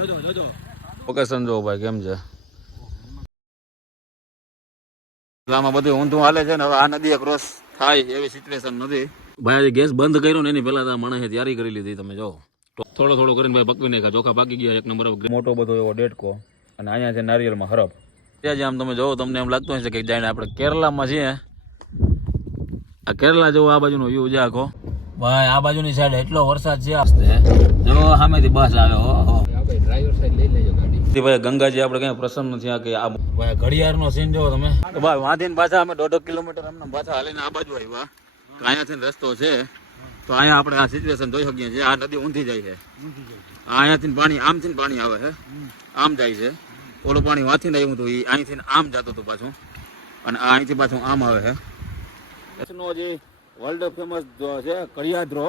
જોજો જોજો જો ભાઈ કેમ છે? આમાં બધું ઊંધું હાલે છે ને હવે આ નદી ક્રોસ થાય એવી સિચ્યુએશન નથી. ભાઈ આજે ગેસ બંધ કર્યો ને એની પહેલા તો મને માણસે તૈયારી કરી લીધી તમે જો. થોડો થોડો કરીને ભાઈ પકવી નાખ્યા ચોખા પાકી ગયા એક નંબર મોટો બધો એવો ડેટકો અને અહીંયા છે નારિયેળમાં હરફ ત્યાં જે આમ તમે જોવો તમને એમ લાગતું હશે કે જાણે આપણે કેરલામાં છીએ. આ કેરલા જેવો આ બાજુનો વ્યૂ છે આખો. ભાઈ આ બાજુની સાઈડ એટલો વરસાદ છે. જો સામેથી બસ આવ્યો ઓહો આપણે ડ્રાઈવર સાઈડ લઈ લેજો ગાડી થી ભાઈ ગંગાજી આપણે કઈ પ્રસન્ન થયા કે આ ભાઈ ઘડિયાળનો સીન જોવો તમે. ભાઈ વાંધીને પાછા અમે દોઢ કિલોમીટર અમને પાછા હાલીને આ બાજુ આવ્યા. તો અહીંયાથી રસ્તો છે. તો અહીંયા આપણે આ સિચ્યુએશન જોઈ શકીએ છીએ. આ નદી ઊંધી જાય છે. અહીંયાથી પાણી આમથી પાણી આવે છે. આમ જાય છે. ઓલું પાણી વાંચીને આવ્યું હતું એ અહીંથી આમ જતું હતું પાછું. અને આ અહીંથી પાછું આમ આવે છે. નો જે વર્લ્ડ ફેમસ છે કડિયાદ્રો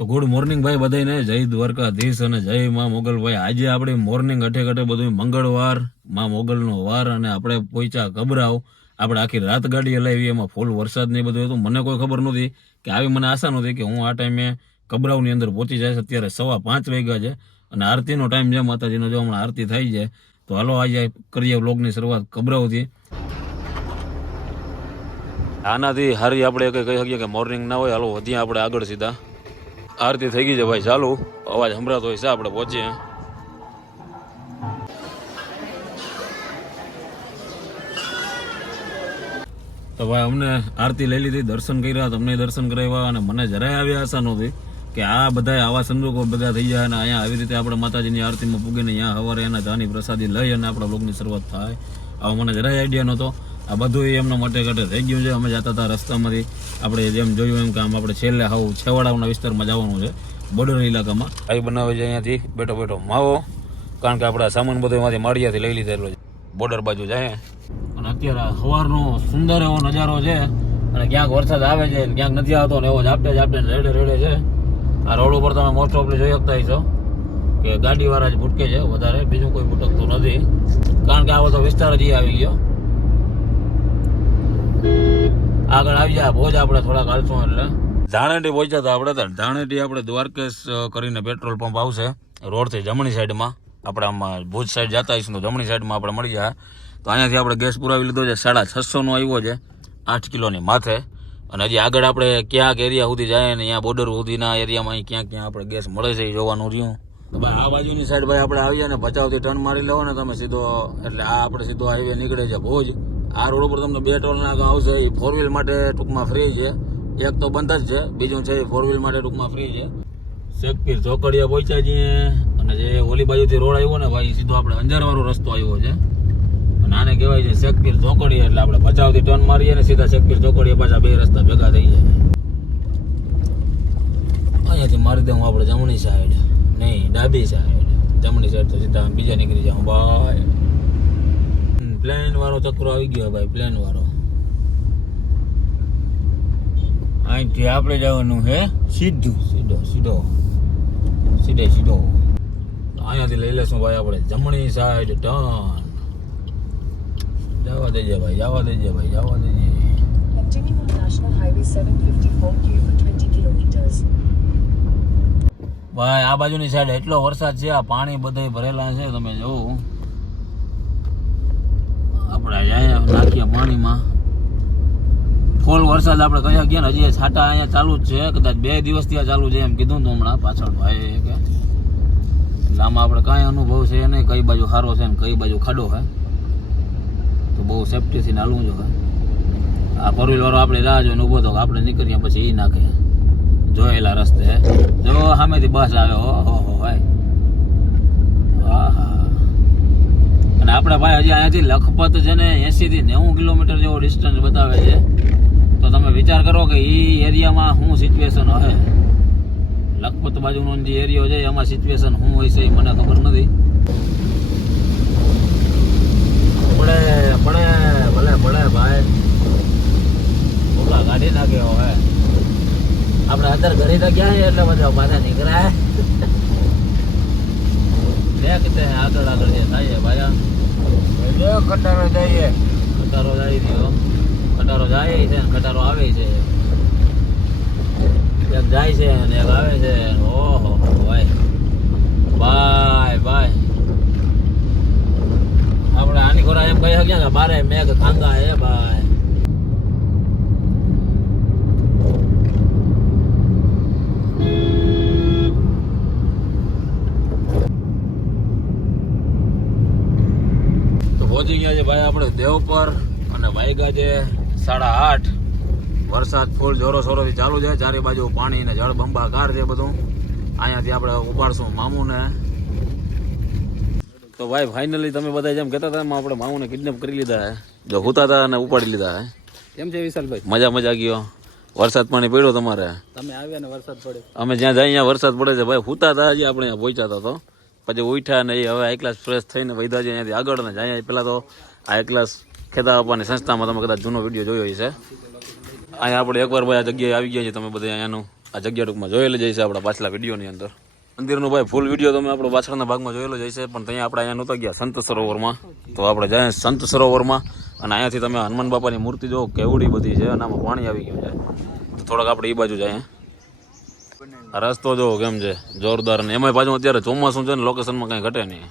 તો ગુડ મોર્નિંગ ભાઈ બધાને જય દ્વારકાધીશ અને જય માં મોગલભાઈ આજે આપણે મોર્નિંગ અઠે ઘટે બધું મંગળવાર, માં મોગલનો વાર અને આપણે પોઈચા ગભરાવ. આપણે આખી રાત ગાડી હલાવી, એમાં ફૂલ વરસાદ ને એ બધું હતું. મને કોઈ ખબર નહોતી કે આવી મને આશા નહોતી કે હું આ ટાઈમે ગભરાવની અંદર પહોંચી જાય અત્યારે સવા પાંચ વાગ્યા છે અને આરતીનો ટાઈમ છે માતાજીનો. જો હમણાં આરતી થઈ જાય, તો હાલો આજે કરીએ બ્લોગની શરૂઆત કબરાવથી આનાથી હારી આપણે કંઈ કહી શકીએ કે મોર્નિંગ ના હોય. હાલો, વધીએ આપણે આગળ સીધા. આરતી થઈ ગઈ છે ભાઈ, ચાલુ. અવાજ સંભળાતો હોય છે, આપણે પહોંચીએ. તો ભાઈ, અમને આરતી લઈ લીધી, દર્શન કર્યા, તમને દર્શન કરાવ્યા અને મને જરાય આવી આશા નહોતી કે આ બધા આવા સંજોગો બધા થઈ જાય અને અહીંયા આવી રીતે આપણે માતાજીની આરતીમાં પૂગીને અહીંયા સવારે એના ચાની પ્રસાદી લઈ અને આપણા બ્લોગની શરૂઆત થાય. આવો મને જરાય આઈડિયા નહોતો. આ બધું એમના માટે ઘટે થઈ ગયું છે. અમે જતા હતા રસ્તામાંથી. આપણે જેમ જોયું એમ કે આમ આપણે છેલ્લે હાવ છેવાડાના વિસ્તારમાં જવાનું છે બોર્ડર ઇલાકામાં આવી બનાવે છે અહીંયાથી. બેઠો બેઠો. માવો. કારણ કે આપણે સામાન બધો એમાંથી માળિયાથી લઈ લીધેલો છે. બોર્ડર બાજુ જાય. અને અત્યારે સવારનો સુંદર એવો નજારો છે. અને ક્યાંક વરસાદ આવે છે ક્યાંક નથી આવતો ને એવો ઝાપટે ઝાપટે રેડે રેડે છે. આ રોડ ઉપર તમે મોસ્ટ ઓફલી જોઈ શકતા હશો કે ગાડીવાળા જ ભૂટકે છે વધારે. બીજું કોઈ ભૂટકતું નથી. કારણ કે આ બધો વિસ્તાર જ આવી ગયો. આગળ આવી જાય. ભોજ આપણે થોડાક હાલશું એટલે. ધાણેટી પહોંચ્યા હતા આપણે ધાણેટી આપણે દ્વારકેશ કરીને પેટ્રોલ પંપ આવશે. રોડથી જમણી સાઈડમાં. આપણે આમાં ભુજ સાઈડ જતા આવીશું તો જમણી સાઈડમાં આપણે મળી જાય. તો અહીંયાથી આપણે ગેસ પુરાવી લીધો છે. સાડા છસોનો આવ્યો છે. આઠ કિલોની માથે. અને હજી આગળ આપણે ક્યાંક એરિયા સુધી જાય ને અહીંયા બોર્ડર સુધીના એરિયામાં અહીં ક્યાં ક્યાં આપણે ગેસ મળે છે એ જોવાનું રહ્યું. ભાઈ આ બાજુની સાઈડ ભાઈ આપણે આવીએ ને ભચાઉથી ટર્ન મારી લેવો ને તમે સીધો, એટલે આ આપણે સીધો હાઈવે નીકળે છે ભુજ. આ રોડ ઉપર તમને બે ટોલ નાકા આવશે, એ ફોર વ્હીલ માટે ટૂંકમાં ફ્રી છે. એક તો બંધ જ છે, બીજું છે એ ફોર વ્હીલ માટે ટૂંકમાં ફ્રી છે. શેખપીર ચોકડિયા પહોંચ્યા છીએ, અને જે ઓલી બાજુથી રોડ આવ્યો ને, ભાઈ, સીધો આપણે અંજારવાળો રસ્તો આવ્યો છે. અને આને કહેવાય છે શેખપીર ચોકડીયા એટલે આપણે ભચાવથી ટર્ન મારીએ ને સીધા શેખપીર ચોકડીએ પાછા બે રસ્તા ભેગા થઈ જાય. અહીંયાથી મારી દઉં આપણે જમણી સાઈડ નહીં, ડાબી સાઈડ જમણી સાઈડ તો સીધા બીજા નીકળી જાઉં. ભાઈ પ્લેન વાળો ચક્રો આવી ગયો ભાઈ પ્લેન વાળો. અહીંથી આપણે જવાનું છે સીધું. સીધો સીધો. સીધે સીધો. અહીંયાથી લઈ લેશું ભાઈ આપણે. જમણી સાઈડ ટર્ન જવા દેજે ભાઈ જવા દેજે ભાઈ જવા દેજે. Continuing National Highway 754Q for 20 kilometers. ભાઈ આ બાજુની સાઈડ એટલો વરસાદ છે આ પાણી બધે ભરેલા છે તમે જોવો. આપણે જાય નાખીએ પાણીમાં. ફોલ વરસાદ આપણે કહ્યા ગયા ને હજી છાટા અહીંયા ચાલુ જ છે. કદાચ બે દિવસથી આ ચાલુ છે એમ કીધું તો હમણાં પાછળ ભાઈ કે. એટલે આમાં આપણે કાંઈ અનુભવ છે નહીં. કઈ બાજુ સારો છે ને કઈ બાજુ ખાડો છે. તો બહુ સેફટીથી હાલવું જોઈએ. આ ફોર વ્હીલવાળો આપણે રાહ જોઈને ઊભો તો આપણે નીકળીએ પછી એ નાખે જોયેલા રસ્તે. જો સામેથી બસ આવે. ઓહો ભાઈ. આહા. અને આપણે ભાઈ હજી અહીંયાથી લખપત છે ને એસી થી નેવું કિલોમીટર જેવો ડિસ્ટન્સ બતાવે છે. તો તમે વિચાર કરો કે એ એરિયામાં શું સિચ્યુએશન હશે? લખપત બાજુનો જે એરિયો છે, એમાં સિચ્યુએશન શું હોય છે એ મને ખબર નથી. ભલે પડે ભાઈ. ઓલા ગાડી નાખ્યો હવે. આપણે અંદર ઘરે તો ગયા એટલે બધા પાછા નીકળ્યા આગળ આગળ જે થાય કટારો જઈએ કટારો જાય રહ્યો કટારો જાય છે અને કટારો આવે છે. એક જાય છે અને એક આવે છે ઓહો, ભાઈ. બાય બાય આપણે આની ખોરા એમ કહી શક્યા કે બારે મેઘ ખાંગા હે, ભાઈ. પહોંચી ગયા છે ભાઈ આપણે દેવ પર અને વાયગા છે સાડા આઠ. વરસાદ ફૂલ જોરો સોરોથી ચાલુ છે. ચારે બાજુ પાણી ને જળ બંબાકાર છે બધું. અહીંયાથી આપણે ઉપાડશું મામુને. તો ભાઈ ફાઇનલી તમે બધા જેમ કહેતા હતા એમ આપણે મામુને કિડનેપ કરી લીધા હે. જો હુતા હતા અને ઉપાડી લીધા હે. કેમ છે વિશાલભાઈ? મજા મજા ગયો. વરસાદ પાણી પડ્યો તમારે. તમે આવ્યા ને વરસાદ પડ્યો. અમે જ્યાં જાય અહીંયા વરસાદ પડે છે ભાઈ. હુતા હતા હજી આપણે અહીંયા પહોંચ્યા હતા તો. પછી ઉઠ્યા ને એ હવે હાઈ ક્લાસ ફ્રેશ થઈને વૈધા છે અહીંયાથી આગળ ને જાય. પહેલાં તો આ ક્લાસ ખેતા આપવાની સંસ્થામાં તમે કદાચ જૂનો વીડિયો જોયો હશે. અહીંયા આપણે એકવાર ભાઈ આ જગ્યાએ આવી ગયા છે તમે બધા અહીંયાનું આ જગ્યા ટૂંકમાં જોયેલી જાય છે આપણા પાછલા વિડીયોની અંદર. મંદિરનો ભાઈ ફૂલ વીડિયો તમે આપણો પાછળના ભાગમાં જોયેલો જ છે પણ ત્યાં આપણે અહીંયા નહોતા ગયા સંત સરોવરમાં. તો આપણે જાય સંત સરોવરમાં અને અહીંયાથી તમે હનુમાન બાપાની મૂર્તિ જો કેવડી બધી છે અને આમાં પાણી આવી ગયું છે. તો થોડાક આપણે એ બાજુ જાય રસ્તો જો કેમ છે? જોરદાર ને. એમાં પાછું અત્યારે ચોમાસું છે ને લોકેશનમાં કાંઈ ઘટે નહીં.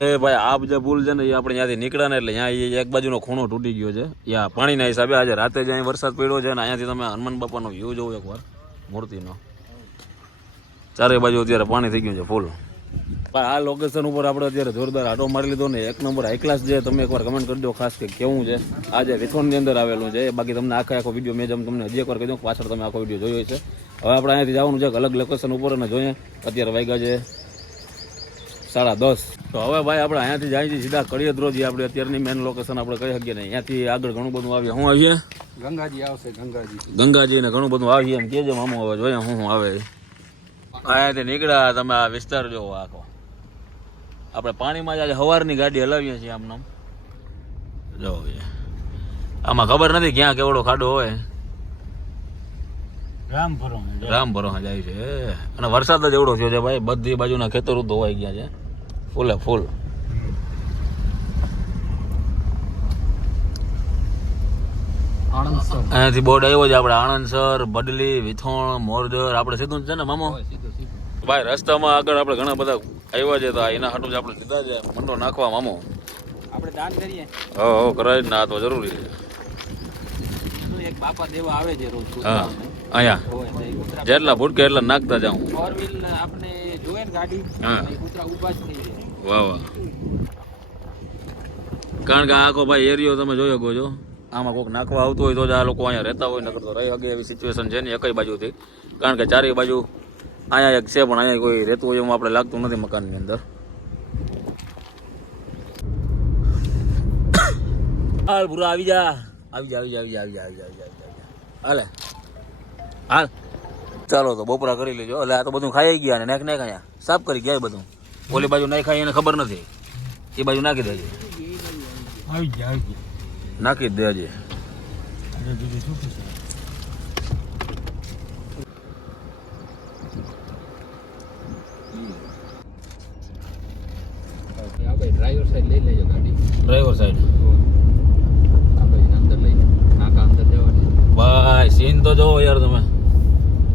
એ ભાઈ આ જે પુલ છે ને, એ આપણે ત્યાંથી નીકળ્યા ને એટલે અહીંયા એ એક બાજુનો ખૂણો તૂટી ગયો છે. યા પાણીના હિસાબે આજે રાતે જ અહીં વરસાદ પડ્યો છે ને, અહીંયાથી તમે હનુમાન બાપાનો વ્યૂ જોવો એકવાર, મૂર્તિનો. ચારે બાજુ અત્યારે પાણી થઈ ગયું છે ફૂલ ભાઈ, આ લોકેશન ઉપર આપણે અત્યારે જોરદાર આટો મારી લીધો ને, એક નંબર હાઈ ક્લાસ છે, તમે એકવાર કમેન્ટ કરી દો ખાસ કે કેવું છે. આ જે અંદર આવેલું છે બાકી તમને આખા આખો વીડિયો મેં જેમ તમને હજી એકવાર કહી દઉં પાછળ તમે આખો વીડિયો જોયો છે. હવે આપણે અહીંયાથી જવાનું છે અલગ લોકેશન ઉપર અને જોઈએ અત્યારે વાગ્યા છે સાડા દસ. તો હવે ભાઈ આપણે અહીંયાથી જાય છે સીધા કડિયદ્રોજી આપણે અત્યારની મેન લોકેશન આપણે કહી શકીએ નહીં. અહીંયાથી આગળ ઘણું બધું આવીએ. શું આવીએ? ગંગાજી આવશે ગંગાજી. ગંગાજી ને ઘણું બધું આવીએ. એમ કેજો મામો હવે જોઈએ શું શું આવે. અહીંયાથી નીકળ્યા તમે આ વિસ્તાર જોવો આખો. આપણે પાણીમાં જ આજે સવારની ગાડી હલાવીએ છીએ આમ નામ. જો આમાં ખબર નથી ક્યાં કેવડો ખાડો હોય. રામ જાય. છે. અને વરસાદ જ એવડો થયો છે ભાઈ. બધી બાજુના ખેતરો ધોવાઈ ગયા છે. ફૂલે ફૂલ. અહીંયાથી બોર્ડ આવ્યો છે આપણે આણંદસર બડલી વિથોણ મોરજર. આપણે સીધું છે ને મામો? સીધું સીધું. ભાઈ રસ્તામાં આગળ આપણે ઘણા બધા આવ્યા છે તો એના હાટું જ આપણે લીધા છે મંડો નાખવા મામો. આપણે દાન કરીએ. હો હો કરાય ના આ તો જરૂરી છે. એક બાપા દેવા આવે છે રોજ હા અહીંયા. હોય તો એ કૂતરા જેટલા ભૂટકે એટલા નાખતા જાઉં. ફોર વ્હીલ આપણે જોઈએ ને ગાડી હા. કૂતરા ઊભા જ થઈ જાય. વાહ વાહ. કારણ કે આખો ભાઈ એરિયો તમે જોયો ગો છો આમાં કોઈક નાખવા આવતું હોય તો જ આ લોકો અહીંયા રહેતા હોય નકર તો રહી શકે એવી સિચ્યુએશન છે ને એકઈ બાજુથી. કારણ કે ચારેય બાજુ અહીંયા એક છે પણ અહીંયા કોઈ રહેતું હોય એવું આપણે લાગતું નથી મકાનની અંદર. હાલ પૂરા આવી જા. આવી જા આવી જા આવી જા આવી જા આવી જા આવી જા હાલે. હાલ. ચાલો તો બપોરા કરી લેજો. એટલે આ તો બધું ખાઈ ગયા ને નાખ નાખ અહીંયા. સાફ કરી ગયા બધું. ઓલી બાજુ નાઈ ખાઈ એને ખબર નથી. એ બાજુ નાખી દેજે. આવી જાય આવી નાખી દેજે. બીજું શું પૂછે આપણે ડ્રાઈવર સાઈડ લઈ લેજો ગાડી ડ્રાઈવર સાઈડ આપણે અંદર લઈ નાકા અંદર જવાની ભાઈ સીન તો જોવો યાર તમે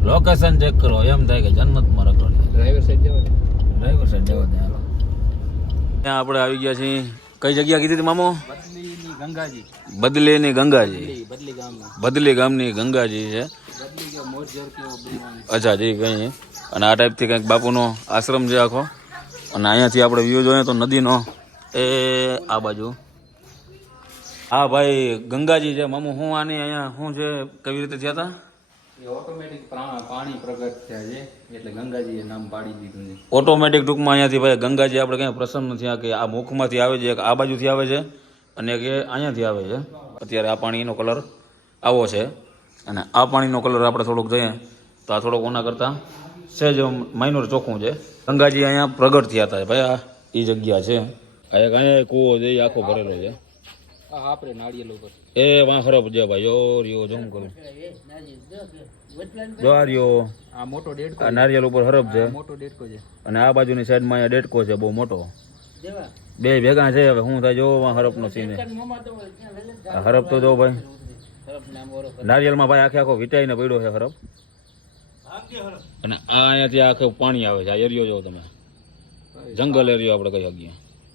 લોકેશન ચેક કરો એમ થાય કે જન્નતમાં રખડે ડ્રાઈવર સાઈડ જવાની ડ્રાઈવર સાઈડ જવા દે હાલો ત્યાં આપણે આવી ગયા છીએ. કઈ જગ્યા કીધી હતી મામો? ગંગાજી. બદલીની ગંગાજી. બદલી ગામની. ગંગાજી છે. બદલી અચ્છા જી કઈ અને આ ટાઈપથી કંઈક બાપુનો આશ્રમ છે આખો. અને અહીંયાથી આપણે વ્યૂ જોઈએ તો નદીનો. એ આ બાજુ. હા ભાઈ ગંગાજી છે. મામુ હું આની અહીંયા શું છે કેવી રીતે થયા હતા? એ ઓટોમેટિક પાણી પ્રગટ થયા છે. એટલે ગંગાજીએ નામ પાડી ઓટોમેટિક ટૂંકમાં અહીંયાથી ભાઈ ગંગાજી આપણે ક્યાંય પ્રસન્ન થયા કે આ મુખમાંથી આવે છે એક આ બાજુથી આવે છે, અને કે અહીંયાથી આવે છે. અત્યારે આ પાણીનો કલર આવો છે. અને આ પાણીનો કલર આપણે થોડોક જોઈએ, તો આ થોડોક ઓના કરતાં સહેજ માઇનોર ચોખ્ખું છે. ગંગાજી અહીંયા પ્રગટ થયા હતા ભાઈ, આ એ જગ્યા છે. આ એક અહીંયા કૂવો છે એ આખો ભરેલો છે. આપણે નાળિયેર ઉપર એ વાહરો જો ભાઈ યો રિયો જોમ કરું. જો આ મોટો ઉપર હરફ છે. મોટો દેડકો છે. અને આ બાજુની સાઈડમાં અહીંયા ડેટકો છે બહુ મોટો. બે ભેગા છે હવે હું થાય જોવો હરફનો સીન આ હરફ તો જો ભાઈ. નારિયેલમાં ભાઈ આખે આખો વિટાઈને પડ્યો છે હરફ. અને આ અહીંયાથી આખું પાણી આવે છે આ એરિયો જો તમે. જંગલ એરિયો આપણે કહી શકીએ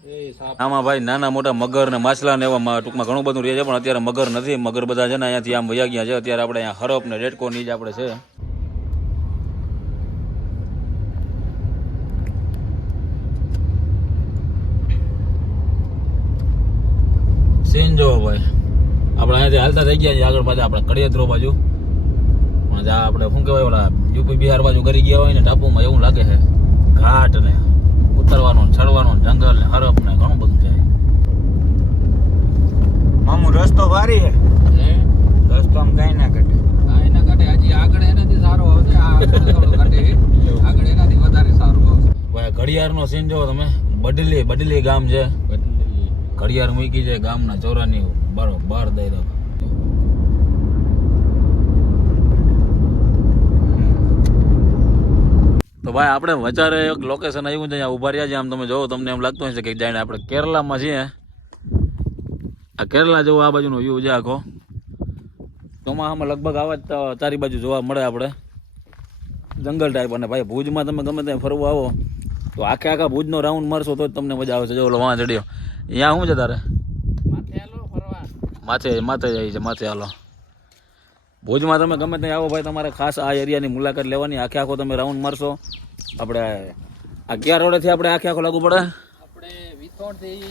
આમાં ભાઈ નાના મોટા મગર ને માછલા ને એવા ટૂંકમાં ઘણું બધું રહે છે, પણ અત્યારે મગર નથી. મગર બધા છે ને અહીંયાથી આમ વયા ગયા છે. અત્યારે આપણે અહીંયા હરપ ને રેડકો ની જ આપણે છે. સીન જોવો ભાઈ. આપણે અહીંયાથી હાલતા થઈ ગયા છે આગળ પાછા આપણે કડિયત્રો બાજુ. પણ આપણે શું કહેવાય, ઓલા યુપી બિહાર બાજુ કરી ગયા હોય ને ટાપુમાં એવું લાગે છે. ઘાટ ને. ઉતરવાનું ચડવાનું જંગલ ને હરફ ને ઘણું બધું છે. મામુ રસ્તો ભારી હે. રસ્તો આમ કઈ ના કટે કઈ ના કટે હજી આગળ એનાથી સારો આવશે. આ આગળ આગળ એનાથી વધારે સારું આવશે. ભાઈ ઘડિયાળનો સીન જોવો તમે. બડલી બડલી ગામ છે. ઘડિયાળ મૂકી છે ગામના ચોરાની બરોબર દઈ દો. તો ભાઈ આપણે વચારે એક લોકેશન આવ્યું છે અહીંયા ઊભા રહ્યા છે. આમ તમે જોવો તમને એમ લાગતું હશે કે જાણે આપણે કેરલામાં છીએ. આ કેરલા જેવો આ બાજુનો વ્યૂ છે આખો. ચોમાસામાં લગભગ આવા જ ચારી બાજુ જોવા મળે આપણે. જંગલ ટાઈપ અને ભાઈ ભુજમાં તમે ગમે ત્યાં ફરવા આવો તો આખે આખા ભુજનો રાઉન્ડ મારશો તો જ તમને મજા આવે છે જો ઓલો વાં ચડ્યો અહીંયા શું છે તારે? માથે હાલો ફરવા. માથે માથે જાય છે માથે હાલો. ભુજમાં તમે ગમે ત્યાં આવો ભાઈ તમારે ખાસ આ એરિયાની મુલાકાત લેવાની. આખે આખો તમે રાઉન્ડ મારશો. આપણે આ ક્યાં રોડેથી આપણે આખે આખો લાગુ પડે? આપણે વિથોણથી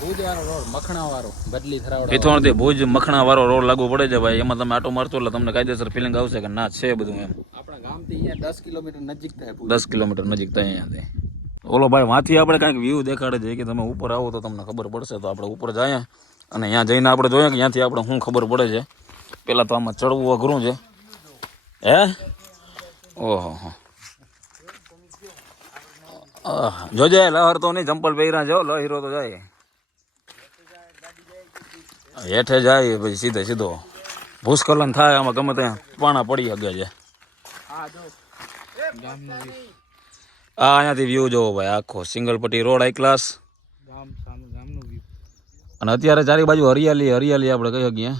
ભુજ રોડ મખણા વાળો બદલી થરાવડા ભુજ મખણા રોડ લાગુ પડે છે ભાઈ. એમાં તમે આટો મારશો એટલે તમને કાયદેસર ફિલિંગ આવશે કે ના છે બધું એમ. આપણા ગામથી અહીંયા દસ કિલોમીટર નજીક થાય દસ કિલોમીટર નજીક થાય અહીંયાથી. ઓલો ભાઈ વાંથી આપણે કાંઈક વ્યૂ દેખાડે છે કે તમે ઉપર આવો તો તમને ખબર પડશે. તો આપણે ઉપર જાય અને અહીંયા જઈને આપણે જોઈએ કે ત્યાંથી આપણે શું ખબર પડે છે. પહેલાં તો આમાં ચડવું અઘરું છે. હે? ઓહો જોજે લહર તો નહીં ચંપલ પહેર્યા જો લહેરો તો જાય. હેઠે જાય પછી સીધે સીધો. ભૂસ્ખલન થાય આમાં ગમે ત્યાં પાણા પડી શકે છે. આ અહીંયાથી વ્યૂ જોવો ભાઈ આખો સિંગલ પટ્ટી રોડ આઈ ક્લાસ. અને અત્યારે ચારે બાજુ હરિયાળી હરિયાળી આપણે કહી શકીએ.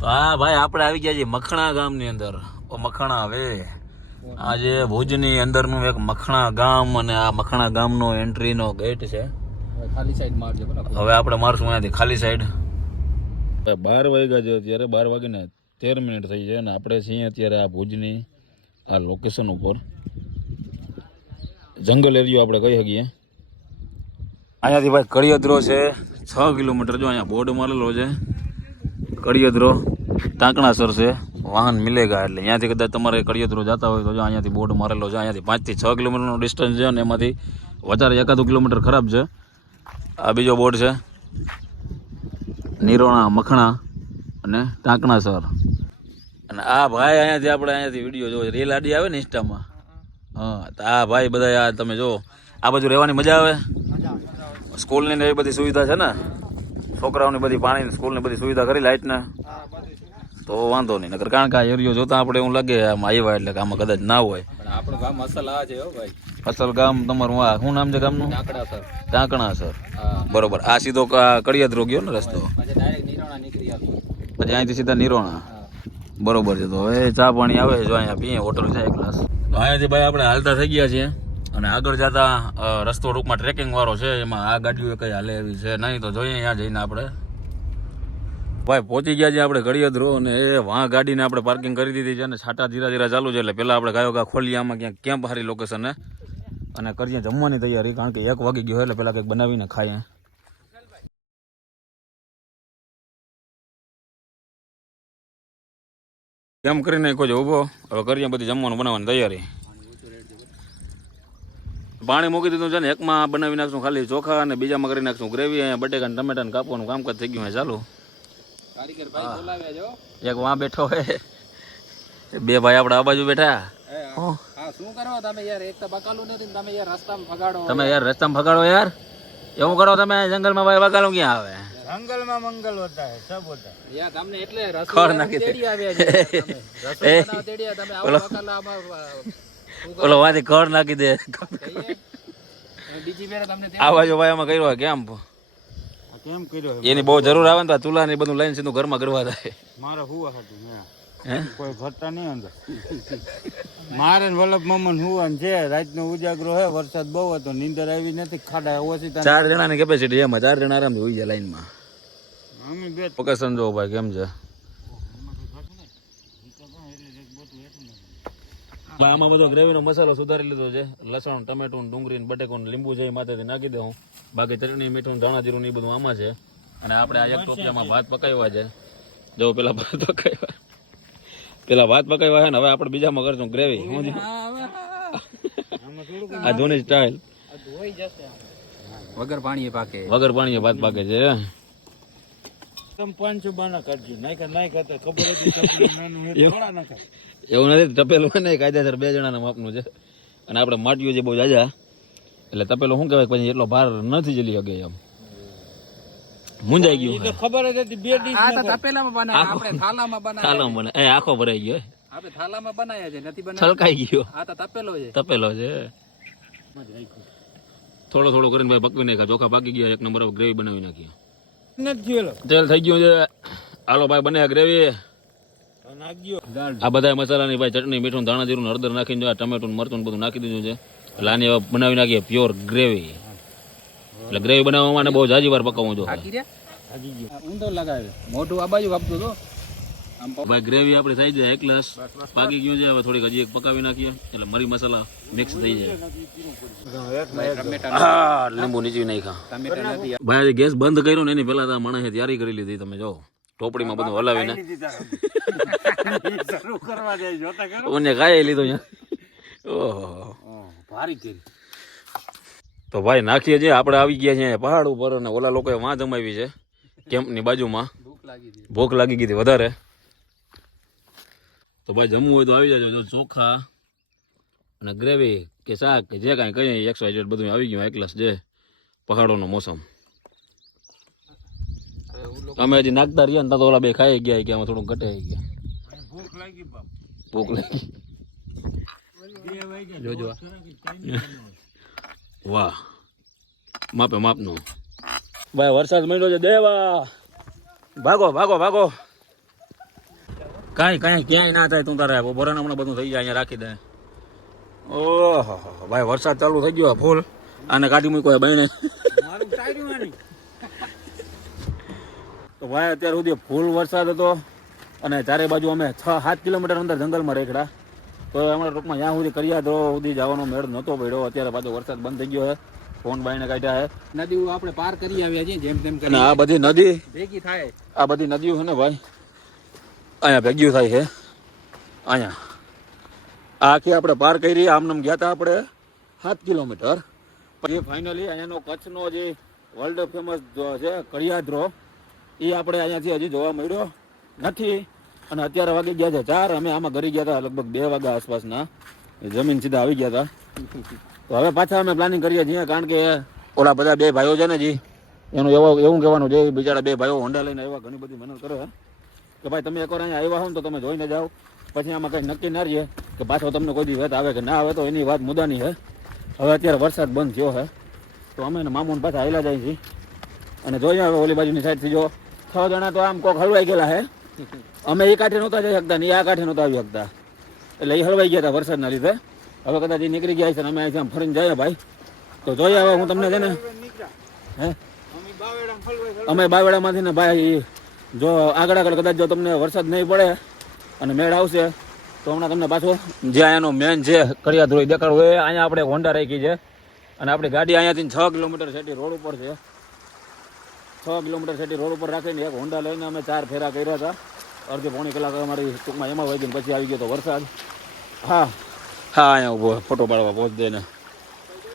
તો હા ભાઈ આપણે આવી ગયા છીએ મખણા ગામની અંદર. ઓ મખણા હવે. આજે જે ભુજની અંદરનું એક મખણા ગામ અને આ મખણા ગામનો એન્ટ્રીનો ગેટ છે. હવે ખાલી સાઈડ મારજો હવે આપણે મારશું અહીંયાથી ખાલી સાઈડ બાર વાગ્યા છે અત્યારે બાર વાગીને તેર મિનિટ થઈ છે અને આપણે છીએ અત્યારે આ ભુજની આ લોકેશન ઉપર. જંગલ એરિયો આપણે કહી શકીએ. અહીંયાથી ભાઈ કડિયદરો છે છ કિલોમીટર જો અહીંયા બોર્ડ મારેલો છે. કડિયદરો ટાંકણાસર છે. વાહન મિલેગા એટલે અહીંયાથી કદાચ તમારે કડિયદરો જતા હોય તો જો અહીંયાથી બોર્ડ મારેલો છે. અહીંયાથી પાંચથી છ કિલોમીટરનો ડિસ્ટન્સ છે અને એમાંથી વધારે એકાદું કિલોમીટર ખરાબ છે. આ બીજો બોર્ડ છે. નિરોણા મખણા અને ટાંકણાસર. અને આ ભાઈ અહીંયાથી આપણે અહીંયાથી વીડિયો જોવો રીલ આડી આવે ને ઇન્સ્ટામાં હા તો આ ભાઈ બધા આ તમે જો આ બાજુ રહેવાની મજા આવે? સ્કૂલની ને એવી બધી સુવિધા છે ને? છોકરાઓની બધી પાણીની સ્કૂલની બધી સુવિધા કરી લાઇટને તો વાંધો નહીં. નકર કારણ કે આ એરિયો જોતા આપણે એવું લાગે આમ આવ્યા એટલે કે આમાં કદાચ ના હોય. પણ આપણું ગામ અસલ આ છે ભાઈ. અસલ ગામ તમારું આ શું નામ છે ગામનું? કાકડા સર. ટાંકણાસર સર. બરોબર. આ સીધો કા- કડિયાદરો ગયો ને રસ્તો? પછી અહીંથી સીધા નિરોણા? બરોબર છે. તો હવે ચા પાણી આવે જો અહીંયા પીએ. હોટલ છે એક ગ્લાસ. અહીંયાથી ભાઈ આપણે હાલતા થઈ ગયા છીએ. અને આગળ જતા રસ્તો ટૂંકમાં ટ્રેકિંગ વાળો છે, એમાં આ ગાડીઓ કઈ હાલે એવી છે નહીં તો જોઈએ અહીંયા જઈને આપણે. ભાઈ, પહોંચી ગયા છે આપણે ઘડિયાદરો અને એ વાં ગાડીને આપણે પાર્કિંગ કરી દીધી છે અને છાટા ધીરા ધીરા ચાલુ છે એટલે પહેલાં આપણે ગાયો ગા ખોલીએ, આમાં ક્યાંક કેમ્પ હારી લોકેશન અને કરીએ જમવાની તૈયારી, કારણ કે એક વાગી ગયો એટલે પહેલાં કંઈક બનાવીને ખાઈએ. કેમ કરીને કોઈ ઊભો, હવે કરીએ બધી જમવાનું બનાવવાની તૈયારી. પાણી મૂકી દીધું છે ને એકમાં બનાવી નાખશું ખાલી ચોખા અને બીજામાં કરી નાખશું ગ્રેવી અહીંયા બટેકા ટમેટા ને કાપવાનું કામકાજ થઈ ગયું ચાલુ. એક વાં બેઠો હે. બે ભાઈ આપણે આ બાજુ બેઠા. તમે યાર? એક યાર રસ્તામાં ભગાડો યાર એવું કરો તમે જંગલમાં ભાઈ બકાલું ક્યાં આવે? મંગલ હોતા હોતા ઓલો વાથી કર નાખી દે? બીજી ફેરે તમને આ બાજુ ભાઈ આમાં કર્યો કેમ? આ કેમ કર્યો એની બહુ જરૂર આવે ને તો ચૂલા ને બધું લઈને સીધું ઘરમાં કરવા થાય મારે હુવા હતું હે? હે? કોઈ ઘટતા નહીં અંદર. મારે વલ્લભ મમન હુવાન છે રાતનો ઉજાગરો હે વરસાદ બહુ હતો નીંદર આવી નથી ખાડા ઓછી. ચાર જણાની કેપેસિટી એમાં ચાર જણા આરામથી હોઈ જાય લાઈનમાં ભાઈ કેમ છે? આમાં બધો ગ્રેવીનો મસાલો સુધારી લીધો છે. લસણ ટમેટું ડુંગળી ને બટેકું લીંબુ છે એ માથેથી નાખી દઉં. બાકી ચટણી મીઠું ધાણા જીરું એ બધું આમાં છે. અને આપણે આ એક ટોપિયામાં ભાત પકાવ્યા છે. જો પેલા ભાત પકાવ્યા. પેલા ભાત પકાવ્યા છે ને હવે આપણે બીજામાં કરશું ગ્રેવી. આ ધોની સ્ટાઈલ વગર પાણીએ પાકે. વગર પાણીએ ભાત પાકે છે તમે પાંચસો બાના કાઢજો. નાખ્યા નાખ્યા ખબર હતી એવું નથી તપેલું હોય ને કાયદેસર બે જણાના માપનું છે. અને આપણે માટીઓ છે બહુ જાજા એટલે તપેલું શું કહેવાય પછી એટલો ભાર નથી જલી શકે એમ. મુંજાઈ ગયું ખબર હતી બે ડીશ આ તો તપેલામાં બનાવે આપણે થાલામાં બનાવે એ આખો ભરાઈ ગયો આપણે થાલામાં બનાવ્યા છે નથી બનાવ્યા. છલકાઈ ગયો. આ તો તપેલો છે. તપેલો છે. થોડો થોડો કરીને ભાઈ પકવી નાખ્યા ચોખા પાકી ગયા એક નંબર ગ્રેવી બનાવી નાખી. તેલ થઈ ગયું છે. હાલો ભાઈ બને ગ્રેવી. આ બધા મસાલાની ભાઈ ચટણી મીઠું ધાણા જીરું ને હળદર નાખીને જો આ ટમેટું મરચું બધું નાખી દીધું છે. એટલે આની હવે બનાવી નાખીએ પ્યોર ગ્રેવી એટલે ગ્રેવી બનાવવા માટે બહુ જાજી વાર પકાવું જો ઊંધો લગાવે મોઢું આ બાજુ આપતું તો ભાઈ ગ્રેવી આપણે થઈ જાય એક ગ્લાસ પાકી ગયું છે હવે થોડીક હજી એક પકાવી નાખીએ. એટલે મરી મસાલા મિક્સ થઈ જાય. લીંબુ નીચી નાખ્યા. ભાઈ ગેસ બંધ કર્યો ને એની પહેલા તો માણસે તૈયારી કરી લીધી તમે જો. ટોપડીમાં બધું હલાવીને. મને કાંઈ લીધો ઓહો. ભારી કરી. તો ભાઈ નાખીએ છીએ આપણે આવી ગયા છીએ પહાડ ઉપર અને ઓલા લોકોએ વાં જમાવી છે કેમ્પની બાજુમાં. ભૂખ લાગી ગઈ. હતી વધારે. તો ભાઈ જમવું હોય તો આવી જાજો ચોખા અને ગ્રેવી કે શાક કે જે કાંઈ કહીએ એક્સવાઇઝેડ બધું આવી ગયું એકલાસ જે પહાડોનો મોસમ. અમે હજી નાખતા રહ્યા ને તો ઓલા બે ખાઈ ગયા કે આમાં થોડું ઘટે ગયા. ભૂખ લાગી બાપ. ભૂખ લાગી. જોજો વાહ. માપે માપનો ભાઈ વરસાદ મળ્યો છે દેવા. ભાગો ભાગો ભાગો. કાંઈ કાંઈ ક્યાંય ના થાય તું તારે. બપોરે હમણાં બધું થઈ જાય અહીંયા રાખી દે. ઓહો ભાઈ વરસાદ ચાલુ થઈ ગયો ફૂલ. આને કાઢી મૂક્યો બહેને તો ભાઈ અત્યાર સુધી ફૂલ વરસાદ હતો અને ચારે બાજુ અમે છ સાત કિલોમીટર અંદર જંગલમાં રેખડા. તો હમણાં ટૂંકમાં જ્યાં સુધી કર્યા તો સુધી જવાનો મેળ નહોતો પડ્યો. અત્યારે પાછો વરસાદ બંધ થઈ ગયો છે. ફોન બાઈને કાઢ્યા છે. નદીઓ આપણે પાર કરી આવ્યા છીએ જેમ તેમ કરીને આ બધી નદી ભેગી થાય. આ બધી નદીઓ છે ને ભાઈ અહીંયા ભેગ્યું થાય છે. અહીંયા. આ આખી આપણે પાર કરી આમનામ ગયા હતા આપણે સાત કિલોમીટર. પછી ફાઇનલી અહીંયાનો કચ્છનો જે વર્લ્ડ ફેમસ છે કરિયાદ્રો એ આપણે અહીંયાથી હજી જોવા મળ્યો નથી. અને અત્યારે વાગી ગયા છે ચાર, અમે આમાં ઘરી ગયા હતા લગભગ બે વાગ્યા આસપાસના. જમીન સીધા આવી ગયા હતા. તો હવે પાછા અમે પ્લાનિંગ કરીએ છીએ, કારણ કે ઓલા બધા બે ભાઈઓ છે ને જી, એનું એવો એવું કહેવાનું છે બિચારા બે ભાઈઓ હોન્ડા લઈને આવ્યા, ઘણી બધી મહેનત કરે કે ભાઈ, તમે એકવાર અહીંયા આવ્યા હો ને તો તમે જોઈને જાઓ. પછી આમાં કંઈ નક્કી ના રહીએ કે પાછો તમને કોઈ દી વેત આવે કે ના આવે, તો એની વાત મુદ્દાની છે. હવે અત્યારે વરસાદ બંધ થયો છે. તો અમે મામૂન પાછા આવેલા જાય છીએ અને જોઈએ હવે ઓલી બાજુની સાઈડથી જો. છ જણા તો આમ કોક હલવાઈ ગયેલા હે. અમે એ કાંઠે નહોતા જઈ શકતા ને એ આ કાંઠે નહોતા આવી શકતા. એટલે એ હલવાઈ ગયા હતા વરસાદના લીધે. હવે કદાચ એ નીકળી ગયા છે અમે આમ ફરીને જઈએ ભાઈ. તો જોઈએ હવે હું તમને છે ને હે? અમે બાવેડા અમે બાવડામાંથી ને ભાઈ જો આગળ આગળ કદાચ જો તમને વરસાદ નહીં પડે અને મેળ આવશે, તો હમણાં તમને પાછો જે અહીંયાનો મેન છે કરિયા ધ્રોઈ દેખાડવું એ અહીંયા આપણે હોન્ડા રાખી છે. અને આપણી ગાડી અહીંયાથી છ કિલોમીટર સેટી રોડ ઉપર છે. છ કિલોમીટર સેટી રોડ ઉપર રાખીને એક હોન્ડા લઈને અમે ચાર ફેરા કર્યા હતા. અડધી પોણી કલાક અમારી ટૂંકમાં એમાં વહી ગઈ પછી આવી ગયો તો વરસાદ. હા. હા, અહીંયા ઊભો ફોટો પાડવા પહોંચ દે ને.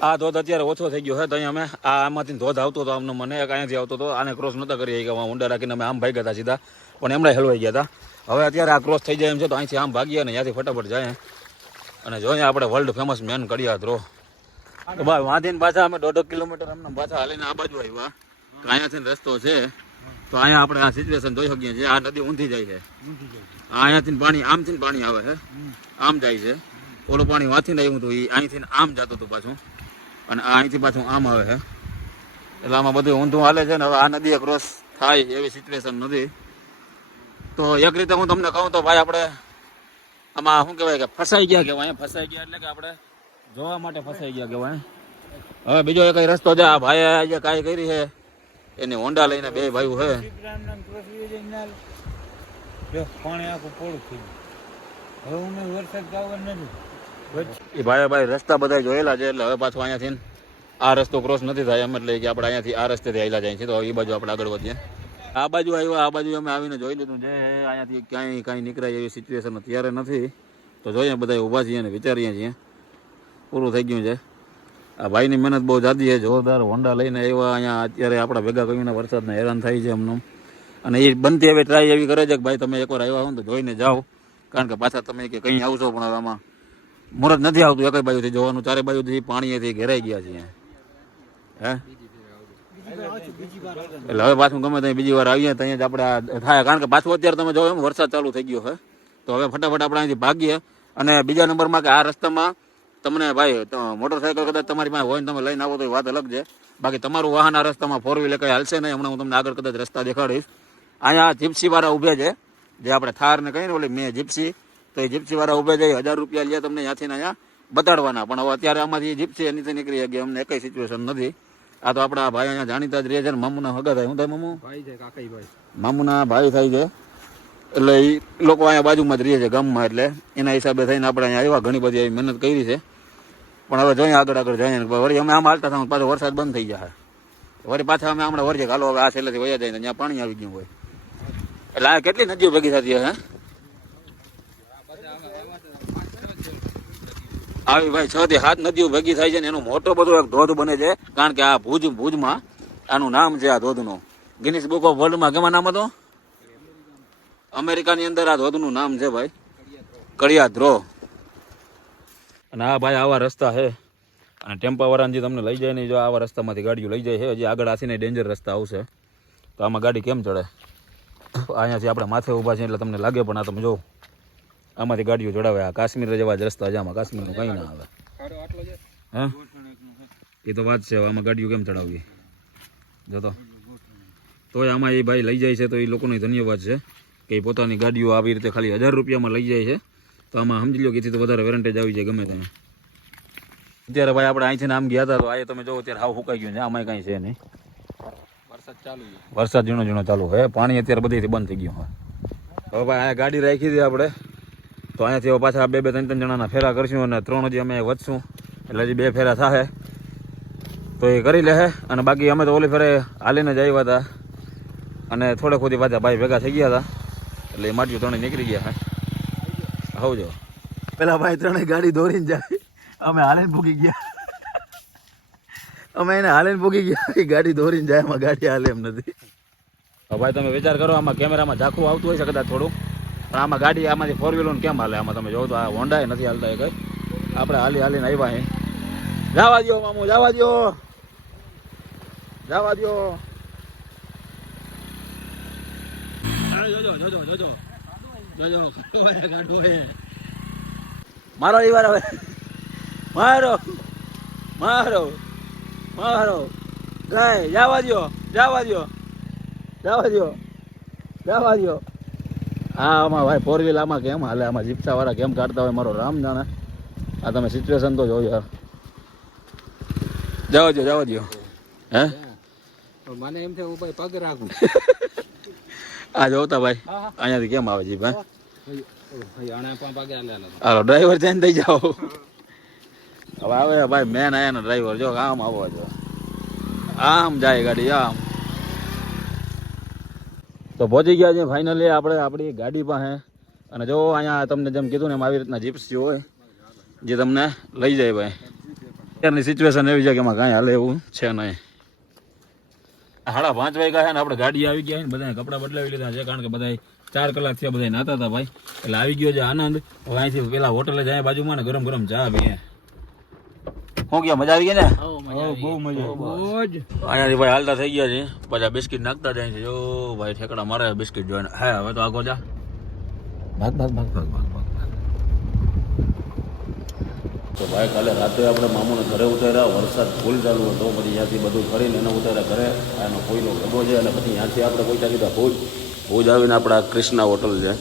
આ ધોધ અત્યારે ઓછો થઈ ગયો હે તો અમે, આ આમાંથી ધોધ આવતો હતો અમને મને એક અહીંયાથી આવતો હતો આને ક્રોસ નહોતા કરી કે ઊંડા રાખીને અમે આમ ભાગ્યા હતા સીધા. પણ એમણે હેલવાઈ ગયા હતા. હવે અત્યારે આ ક્રોસ થઈ જાય એમ છે તો અહીંથી આમ ભાગીએ અને ત્યાંથી ફટાફટ જાય. અને જોઈએ આપણે વર્લ્ડ ફેમસ મેન કર્યા ધ્રો તો ભાઈ વાંધીને પાછા અમે દોઢ કિલોમીટર અમને પાછા હાલીને આ બાજુ આવ્યા. તો અહીંયાથી રસ્તો છે તો અહીંયા આપણે આ સિચ્યુએશન જોઈ શકીએ છીએ. આ નદી ઊંધી જાય છે. આ અહીંયાથી પાણી આમથી પાણી આવે છે. આમ જાય છે. ઓલું પાણી વાંચીને આવ્યું હતું એ અહીંથી આમ જતું હતું પાછું. અને આ અહીંથી પાછું આમ આવે છે. એટલે આમાં બધું ઊંધું હાલે છે ને હવે આ નદીએ ક્રોસ થાય એવી સિચ્યુએશન નથી. તો એક રીતે હું તમને કહું તો ભાઈ આપણે આમાં શું કહેવાય કે ફસાઈ ગયા કહેવાય ફસાઈ ગયા એટલે કે આપણે જોવા માટે ફસાઈ ગયા કહેવાય. હવે બીજો એક રસ્તો છે આ ભાઈએ આજે કાંઈ કરી છે. એની હોન્ડા લઈને બે ભાઈઓ જો પાણી આખું પોળું થઈ હવે વરસાદ આવવાનો નથી. એ ભાઈ ભાઈ રસ્તા બધા જોયેલા છે એટલે હવે પાછું અહીંયાથી આ રસ્તો ક્રોસ નથી થાય એમ એટલે કે આપણે અહીંયાથી આ રસ્તેથી આવેલા જાય છે તો એ બાજુ આપણે આગળ વધીએ. આ બાજુ આવ્યા આ બાજુ અમે આવીને જોઈ લીધું છે અહીંયાથી ક્યાંય કાંઈ નીકળાય એવી સિચ્યુએશન અત્યારે નથી. તો જોઈએ બધા ઊભા છીએ અને વિચારીએ છીએ. પૂરું થઈ ગયું છે. આ ભાઈની મહેનત બહુ જાદી છે, જોરદાર હોન્ડા લઈને આવ્યા. અહીંયા અત્યારે આપણા ભેગા કરીને વરસાદને હેરાન થાય છે એમનું. અને એ બનતી હવે ટ્રાય એવી કરે છે કે ભાઈ તમે એકવાર આવ્યા હો તો જોઈને જાઓ. કારણ કે પાછા તમે કે કંઈ આવશો પણ આમાં મુહૂર્ત નથી આવતું. એક બાજુથી જોવાનું, ચારે બાજુથી પાણીએથી ઘેરાઈ ગયા છીએ. હે? એટલે હવે પાછું ગમે ત્યાં બીજી વાર આવીએ, ત્યાં જ આપણે થાય. કારણ કે પાછું અત્યારે તમે જો એમ વરસાદ ચાલુ થઈ ગયો છે. તો હવે ફટાફટ આપણે અહીંથી ભાગીએ. અને બીજા નંબરમાં કે આ રસ્તામાં તમને ભાઈ મોટરસાયકલ કદાચ તમારી પાસે હોય ને તમે લઈને આવો તો વાત અલગ છે. બાકી તમારું વાહન આ રસ્તામાં ફોર વ્હીલર કંઈ હાલશે નહીં હમણાં હું તમને આગળ કદાચ રસ્તા દેખાડીશ. અહીંયા જીપ્સી વાળા ઊભે છે જે આપણે થાર ને કહીએ ને ઓલી મેં જીપ્સી તો એ જીપ્સી વાળા ઊભે છે હજાર રૂપિયા લે તમને ત્યાંથી અહીંયા બતાડવાના. પણ હવે અત્યારે આમાંથી જીપ્સી એનીથી નીકળી ગયા અમને એકઈ સિચ્યુએશન નથી. આ તો આપણા ભાઈ અહીંયા જાણીતા જ રહે છે ને મામુના હગા થાય. હું થાય મામુ? ભાઈ છે કાકાઈ ભાઈ. મામુના ભાઈ થાય છે. એટલે એ લોકો અહીંયા બાજુમાં જ રહે છે ગામમાં એટલે એના હિસાબે થઈને આપણે અહીંયા આવ્યા. ઘણી બધી મહેનત કરી છે. પણ હવે જોઈએ આગળ આગળ જઈએ વળી અમે આમ હાલતા થતા પાછો વરસાદ બંધ થઈ જાય વળી પાછા અમે હમણાં વરજે હાલો હવે આ છેલ્લેથી વયા જાય ત્યાં પાણી આવી ગયું હોય. એટલે આ કેટલી નદીઓ ભેગી થતી હે આવી ભાઈ છ થી સાત નદીઓ ભેગી થાય છે ને એનો મોટો બધો એક ધોધ બને છે, કારણ કે આ ભુજ ભુજમાં આનું નામ છે આ ધોધનું. ગિનિસ બુક ઓફ વર્લ્ડમાં કેમાં નામ હતો? અમેરિકાની અંદર આ ધોધનું નામ છે ભાઈ. કડિયા ધ્રો અને આ ભાઈ આવા રસ્તા છે અને ટેમ્પાવાળાને જે તમને લઈ જાય ને જો આવા રસ્તામાંથી ગાડીઓ લઈ જાય છે હજી આગળ આસીને ડેન્જર રસ્તા આવશે. તો આમાં ગાડી કેમ ચડે? અહીંયાથી આપણે માથે ઊભા છે એટલે તમને લાગે પણ આ તમે જો આમાંથી ગાડીઓ જોડાવે આ કાશ્મીર જેવા જ રસ્તા છે. આમાં કાશ્મીરનું કંઈ ના આવે. હા? એ તો વાત છે. આમાં ગાડીઓ કેમ ચડાવીએ જતો તોય આમાં એ ભાઈ લઈ જાય છે તો એ લોકોનો ધન્યવાદ છે કે એ પોતાની ગાડીઓ આવી રીતે ખાલી હજાર રૂપિયામાં લઈ જાય છે. તો આમાં સમજી લો કે તો વધારે વેરંટેજ આવી જાય ગમે તમે. અત્યારે ભાઈ આપણે અહીંથી આમ ગયા હતા તો આ તમે જો અત્યારે હાવ ફૂકાઈ ગયું છે આમાં કાંઈ છે નહીં. વરસાદ ચાલુ વરસાદ ઝીણો ઝીણો ચાલુ હવે પાણી અત્યારે બધેથી બંધ થઈ ગયું હવે હવે ભાઈ અહીંયા ગાડી રાખી હતી આપણે. તો અહીંયાથી હવે પાછા બે બે ત્રણ ત્રણ જણાના ફેરા કરશું અને ત્રણ હજી અમે વધશું. એટલે હજી બે ફેરા થશે તો એ કરી લે અને બાકી અમે તો ઓલી ફેરે હાલીને જ આવ્યા હતા. અને થોડે ખોદી પાછા ભાઈ ભેગા થઈ ગયા હતા. એટલે એ માટીઓ ત્રણે નીકળી ગયા હે આવજો. પેલા ભાઈ ત્રણે ગાડી દોરીને જાય. અમે હાલીને ભૂગી ગયા. અમે એને હાલીને ભૂગી ગયા. એ ગાડી દોરીને જાય એમાં ગાડી હાલે એમ નથી. ભાઈ તમે વિચાર કરો આમાં કેમેરામાં ઝાંખું આવતું હોય છે કદાચ થોડું. પણ આમાં ગાડી આમાંથી ફોર વ્હીલર કેમ હાલે? આમાં તમે જોવો તો આ હોન્ડા નથી હાલતા એ કઈ. આપણે હાલી હાલીને આવ્યા અહીં જવા દો મામુ જવા દો જવા દો જોજો જોજો જોજો. મારો એ વાર હવે. મારો મારો મારો. ગાય જવા દો જવા દો જવા દો જવા દો હા આમાં ભાઈ ફોર વ્હીલ આમાં કેમ હાલે? આમાં જીપ્સા વાળા કેમ કાઢતા હોય મારો રામ જાણે. આ તમે સિચ્યુએશન તો જોયો યાર જવા દો જવા દો હે? મને એમ થયું ભાઈ પગ રાખું. આ જોતા ભાઈ અહીંયાથી કેમ આવે હે ભાઈ? હાલે ડ્રાઈવર જઈને થઈ જાઓ. હવે આવે ભાઈ મેન આયા ને ડ્રાઈવર જો આમ આવો જો. આમ જાય ગાડી આમ. તો પહોંચી ગયા છે ફાઇનલી આપણે આપણી ગાડી પાસે. અને જો અહીંયા તમને જેમ કીધું ને એમ આવી રીતના જીપ્સી હોય જે તમને લઈ જાય ભાઈ. અત્યારની સિચ્યુએશન એવી છે કે એમાં કાંઈ હાલે એવું છે નહીં. સાડા પાંચ વાગ્યા છે ને આપણે ગાડી આવી ગયા છે ને બધાને કપડાં બદલાવી લીધા છે કારણ કે બધા ચાર કલાક થયા બધા નાતા હતા ભાઈ. એટલે આવી ગયો છે આનંદ. હવે અહીંથી પેલા હોટલે જાય બાજુમાં ને ગરમ ગરમ ચા પીએ. શું ગયા મજા આવી ગઈ ને? બહુ મજા. અહીંયાથી ભાઈ હાલતા થઈ ગયા છે. પાછા બિસ્કિટ નાખતા જાય છે. જો ભાઈ ઠેકડા મારે બિસ્કિટ જોઈને. હા હવે તો આગો જા. ભાગ ભાગ ભાગ ભાગ ભાગ ભાગ તો ભાઈ, કાલે રાતે આપણે મામુને ઘરે ઉતાર્યા, વરસાદ ફૂલ ચાલુ હતો પછી ત્યાંથી બધું કરીને એને ઉતાર્યા ઘરે. આનો કોઈનો ભેગો છે અને પછી ત્યાંથી આપણે કોઈ કીધા ભુજ. ભુજ આવીને આપણા ક્રિષ્ના હોટલ છે.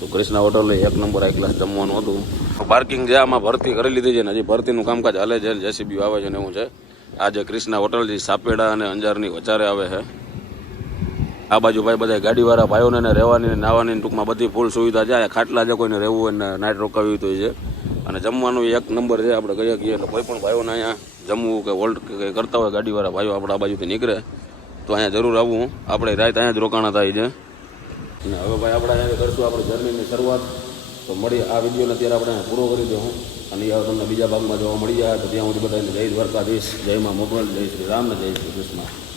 તો ક્રિષ્ના હોટલે એક નંબર એક ગ્લાસ જમવાનું હતું. પાર્કિંગ જે આમાં ભરતી કરી લીધી છે ને, હજી ભરતીનું કામકાજ હાલે છે જેસીબી આવે છે ને એવું છે. આ જે ક્રિષ્ના હોટલ છે સાપેડા અને અંજારની વચારે આવે છે. આ બાજુ ભાઈ બધા ગાડીવાળા ભાઈઓને રહેવાની નાવાની ટૂંકમાં બધી ફૂલ સુવિધા છે. ખાટલા છે, કોઈને રહેવું હોય ને નાઇટ રોકાવી તો છે. અને જમવાનું એક નંબર છે, આપણે કહીએ છીએ કોઈ પણ ભાઈઓને અહીંયા જમવું કે હોલ્ડ કે કરતા હોય ગાડીવાળા ભાઈઓ આપણે આ બાજુથી નીકળે, તો અહીંયા જરૂર આવવું આપણે રાત અહીંયા જ રોકાણા થાય છે. અને હવે ભાઈ આપણે અહીંયા કરશું, આપણે જર્નીની શરૂઆત. તો મળી આ વિડીયોને અત્યારે આપણે અહીંયા પૂરો કરી દઉં. અને હવે તમને બીજા ભાગમાં જોવા મળી જાય તો ત્યાં સુધી બધાને જય દ્વારકાધીશ, જય માં મોગલ જય શ્રી રામ જય શ્રી કૃષ્ણ.